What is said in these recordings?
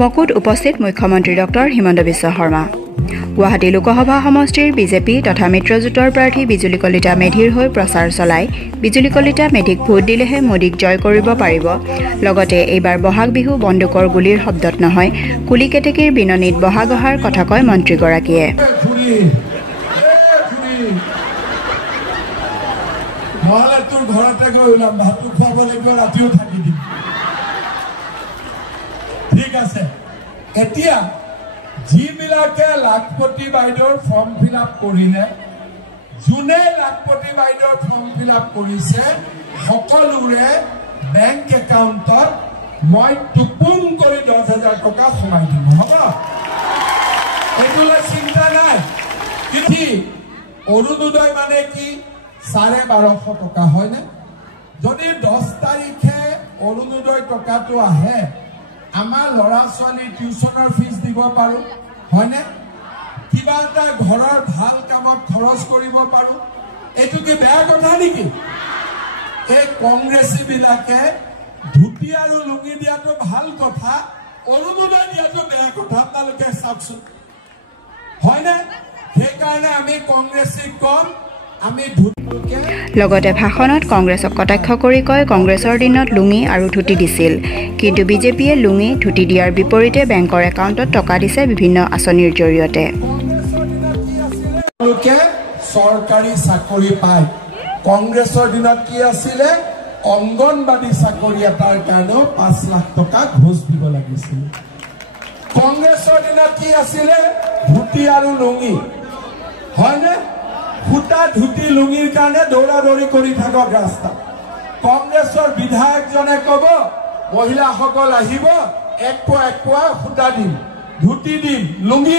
বকুত উপস্থিত মুখ্যমন্ত্ৰী ডক্টৰ হিমন্ত বিশ্ব শৰ্মা। গুৱাহাটী লোকসভা সমষ্টিৰ বিজেপি তথা মিত্ৰজোঁটৰ প্ৰাৰ্থী বিজুলী কলিতা মেধিৰ হৈ প্ৰচাৰ চলাই বিজুলী কলিতা মেধিক ভোট দিলেহে মোদীক জয় কৰিব পাৰিব। লগতে এইবাৰ বহাগ বিহু বন্দুকৰ গুলীৰ শব্দত নহয় কুলি কেতেকীৰ বিননিত বহাগ অহাৰ কথা কয় মন্ত্ৰীগৰাকীয়ে। ঠিক আছে, এতিয়া যিবিলাকে লাখপতি বাইদেউৰ ফৰ্ম ফিল আপ কৰিলে, যোনে লাখপতি বাইদেউৰ ফৰ্ম ফিল আপ কৰিছে, সকলোৰে বেংক একাউণ্টত মই টুপুং কৰি 10,000 টকা সোমাই দিব। হ'ব, এইটোলৈ চিন্তা নাই। কিন্তু অৰুণোদয় মানে কি 1250 টকা হয়নে? যদি 10 তাৰিখে অৰুণোদয় টকাটো আহে, আমাৰ ল'ৰা ছোৱালীৰ টিউচনৰ ফিজ দিব পাৰো হয়নে? কিবা এটা ঘৰৰ ভাল কামত খৰচ কৰিব পাৰো। এইটো কি বেয়া কথা নেকি? এই কংগ্ৰেছী বিলাকে ধুতি আৰু লুঙি দিয়াটো ভাল কথা, অৰুণোদয় দিয়াটো বেয়া কথা। আপোনালোকে চাওকচোন, হয়নে? সেইকাৰণে আমি কংগ্ৰেছীক কম, আমি লগতে ভাষণত কংগ্ৰেছক কটাক্ষ কৰি কয় কংগ্ৰেছৰ দিনত লুঙি আৰু ধুতি দিছিল, কিন্তু বিজেপিয়ে লুঙি ধুতি দিয়াৰ বিপৰীতে বেংকৰ একাউণ্টত টকা দিছে বিভিন্ন আঁচনিৰ জৰিয়তে। চৰকাৰী চাকৰি পায়। কংগ্ৰেছৰ দিনত কি আছিলে? অংগনবাদী চাকৰি এটাৰ কাৰণেও 5 লাখ টকা ঘোষ দিব লাগিছিল। কংগ্ৰেছৰ দিনত কি আছিলে? ধুতি আৰু লুঙি হয়নে? ফুটা ধুতি লুঙিৰ কাৰণে দৌৰা দৌৰি কৰি থাকক ৰাস্তাত। কংগ্ৰেছৰ বিধায়কজনে কব মহিলাসকল আহিব, এক পোৱা ফুটা দিম, ধুতি দিম, লুঙি।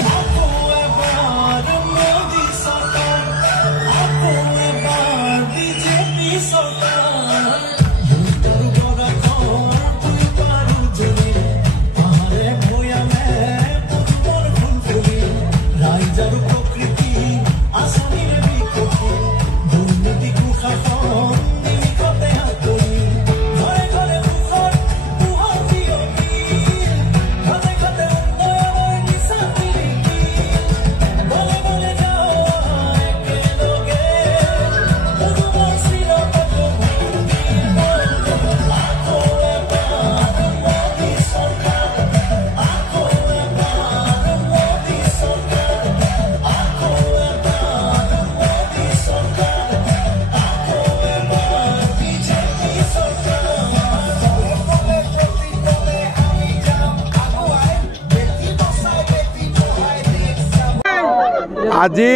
আজি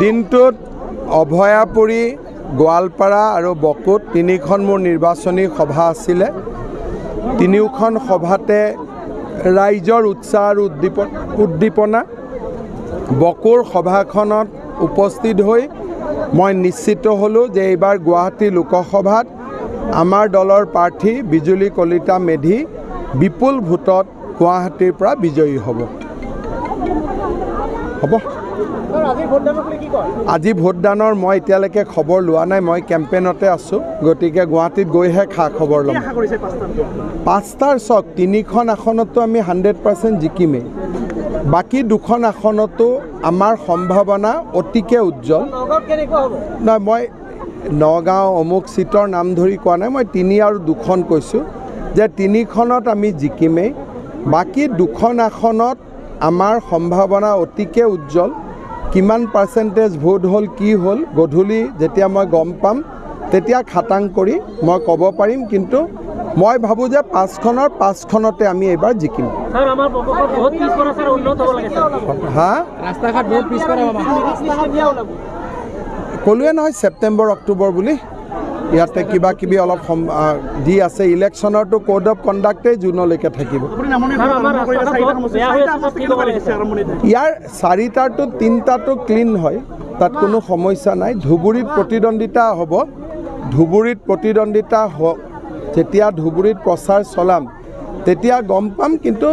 দিনটোত অভয়াপুৰী, গোৱালপাৰা আৰু বকুত 3খন মোৰ নিৰ্বাচনী সভা আছিলে। 3খন সভাতে ৰাইজৰ উৎসাহ আৰু উদ্দীপনা। বকুৰ সভাখনত উপস্থিত হৈ মই নিশ্চিত হ'লোঁ যে এইবাৰ গুৱাহাটী লোকসভাত আমাৰ দলৰ প্ৰাৰ্থী বিজুলী কলিতা মেধি বিপুল ভোটত গুৱাহাটীৰ পৰা বিজয়ী হ'ব। আজি ভোটদানৰ মই এতিয়ালৈকে খবৰ লোৱা নাই, মই কেম্পেইনতে আছোঁ, গতিকে গুৱাহাটীত গৈহে খা খবৰ ল'ম। 5টাৰ চক 3খন আসনতো আমি 100% জিকিমেই। বাকী 2খন আসনতো আমাৰ সম্ভাৱনা অতিকে উজ্জ্বল। নাই, মই নগাঁও অমুক চিটৰ নাম ধৰি কোৱা নাই, মই 3 আৰু 2খন কৈছোঁ যে 3খনত আমি জিকিমেই। বাকী 2খন আসনত আমাৰ সম্ভাৱনা অতিকে উজ্জ্বল। কিমান পাৰ্চেণ্টেজ ভোট হ'ল, কি হ'ল, গধূলি যেতিয়া মই গম পাম তেতিয়া খাটাং কৰি মই ক'ব পাৰিম। কিন্তু মই ভাবোঁ যে 5খনৰ 5খনতে আমি এইবাৰ জিকিম। ক'লোৱে নহয় ছেপ্টেম্বৰ অক্টোবৰ বুলি, ইয়াতে কিবা কিবি অলপ দি আছে। ইলেকশ্যনৰটো কোড অফ কণ্ডাক্টেই জুনলৈকে থাকিব। ইয়াৰ 4টাতো 3টাতো ক্লিন হয়, তাত কোনো সমস্যা নাই। ধুবুৰীত প্ৰতিদ্বন্দ্বিতা হ'ব, ধুবুৰীত প্ৰতিদ্বন্দ্বিতা যেতিয়া ধুবুৰীত প্ৰচাৰ চলাম তেতিয়া গম পাম। কিন্তু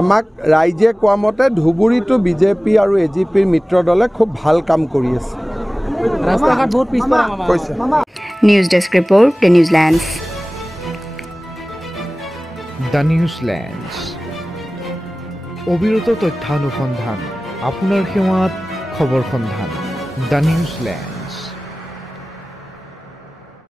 আমাক ৰাইজে কোৱা মতে ধুবুৰীতো বিজেপি আৰু এজিপিৰ মিত্ৰ দলে খুব ভাল কাম কৰি আছে। News Desk Report, The Newslands. The Newslands, অবিৰত তথ্যানুসন্ধান আপোনাৰ সেৱাত খবৰ সন্ধান দ্য নিউজলেণ্ড।